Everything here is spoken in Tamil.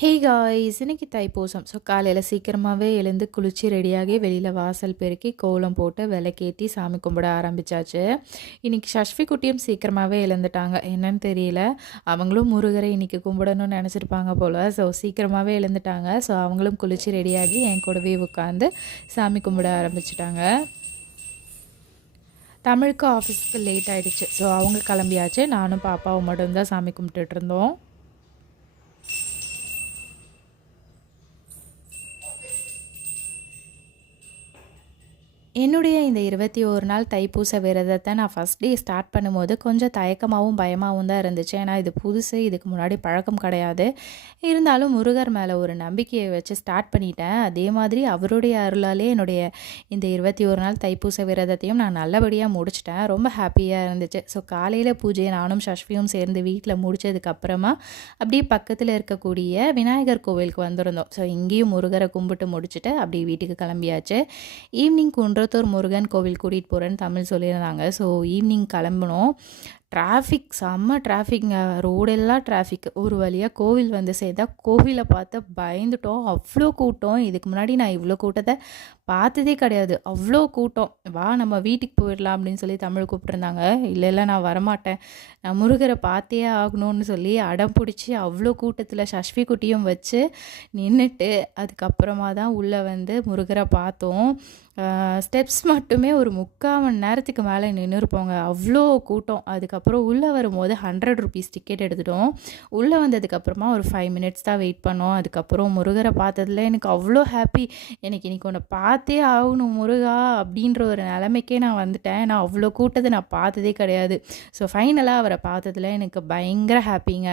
Hey guys! இன்னைக்கு தைப்பூசம். ஸோ காலையில சீக்கிரமாவே எழுந்து குளிச்சு ரெடியாகி வெளியில வாசல் பெருக்கி, கோலம் போட்டு, விளக்கேத்தி சாமி கும்பிட ஆரம்பிச்சாச்சு. இன்னைக்கு சஷ்வி குட்டியும் சீக்கிரமாவே எழுந்துட்டாங்க. என்னன்னு தெரியல. அவங்களும் முருகரை இன்னைக்கு கும்பிடணும்னு நெனச்சிருப்பாங்க போல. ஸோ சீக்கிரமாவே எழுந்துட்டாங்க. ஸோ அவங்களும் குளிச்சு ரெடியாகி என் கூடவே உட்காந்து சாமி கும்பிட ஆரம்பிச்சுட்டாங்க. தமிழுக்கு ஆஃபீஸ்க்கு லேட் ஆயிடுச்சு. ஸோ அவங்க கிளம்பியாச்சு. நானும் பாப்பாவும் மட்டும் தான் சாமி கும்பிட்டுட்டு இருந்தோம். என்னுடைய இந்த 21 நாள் தைப்பூச விரதத்தை நான் ஃபஸ்ட் டே ஸ்டார்ட் பண்ணும்போது கொஞ்சம் தயக்கமாகவும் பயமாகவும் தான் இருந்துச்சு. ஏன்னா இது புதுசு, இதுக்கு முன்னாடி பழக்கம் கிடையாது. இருந்தாலும் முருகர் மேலே ஒரு நம்பிக்கையை வச்சு ஸ்டார்ட் பண்ணிட்டேன். அதே மாதிரி அவருடைய அருளாலே என்னுடைய இந்த 21 நாள் தைப்பூச விரதத்தையும் நான் நல்லபடியாக முடிச்சிட்டேன். ரொம்ப ஹாப்பியாக இருந்துச்சு. ஸோ காலையில் பூஜையை நானும் சஷ்வியும் சேர்ந்து வீட்டில் முடித்ததுக்கப்புறமா அப்படியே பக்கத்தில் இருக்கக்கூடிய விநாயகர் கோவிலுக்கு வந்திருந்தோம். ஸோ இங்கேயும் முருகரை கும்பிட்டு முடிச்சுட்டு அப்படியே வீட்டுக்கு கிளம்பியாச்சு. ஈவினிங் குன்றத்தூர் முருகன் கோவில் கூட்டிகிட்டு போகிறேன்னு தமிழ் சொல்லியிருந்தாங்க. ஸோ ஈவினிங் கிளம்புனோம். டிராஃபிக் செம்ம டிராஃபிக்ங்க. ரோடெல்லாம் டிராஃபிக். ஒரு வழியாக கோவில் வந்து சேர்ந்தா கோவிலை பார்த்து பயந்துட்டோம். அவ்வளோ கூட்டம். இதுக்கு முன்னாடி நான் இவ்வளோ கூட்டத்தை பார்த்ததே கிடையாது. அவ்வளோ கூட்டம். வா நம்ம வீட்டுக்கு போயிடலாம் அப்படின்னு சொல்லி தமிழ் கூப்பிட்ருந்தாங்க. இல்லை இல்லை நான் வரமாட்டேன், நான் முருகரை பார்த்தே ஆகணும்னு சொல்லி அடம் பிடிச்சி அவ்வளோ கூட்டத்தில் சஷ்வி குட்டியும் வச்சு நின்றுட்டு அதுக்கப்புறமா தான் உள்ளே வந்து முருகரை பார்த்தோம். ஸ்டெப்ஸ் மட்டுமே ஒரு 3/4 மணி நேரத்துக்கு மேலே நின்றுருப்போங்க. அவ்வளோ கூட்டம். அதுக்கப்புறம் உள்ளே வரும்போது 100 ருபீஸ் டிக்கெட் எடுத்துட்டோம். உள்ளே வந்ததுக்கப்புறமா ஒரு 5 மினிட்ஸ் தான் வெயிட் பண்ணோம். அதுக்கப்புறம் முருகரை பார்த்ததுல எனக்கு அவ்வளோ ஹாப்பி. எனக்கு இன்றைக்கி உன்னை பார்த்தே ஆகணும் முருகா அப்படின்ற ஒரு நிலைமைக்கே நான் வந்துட்டேன். நான் அவ்வளோ கூட்டத்தை நான் பார்த்ததே கிடையாது. ஸோ ஃபைனலாக அவரை பார்த்ததுல எனக்கு பயங்கர ஹாப்பிங்க.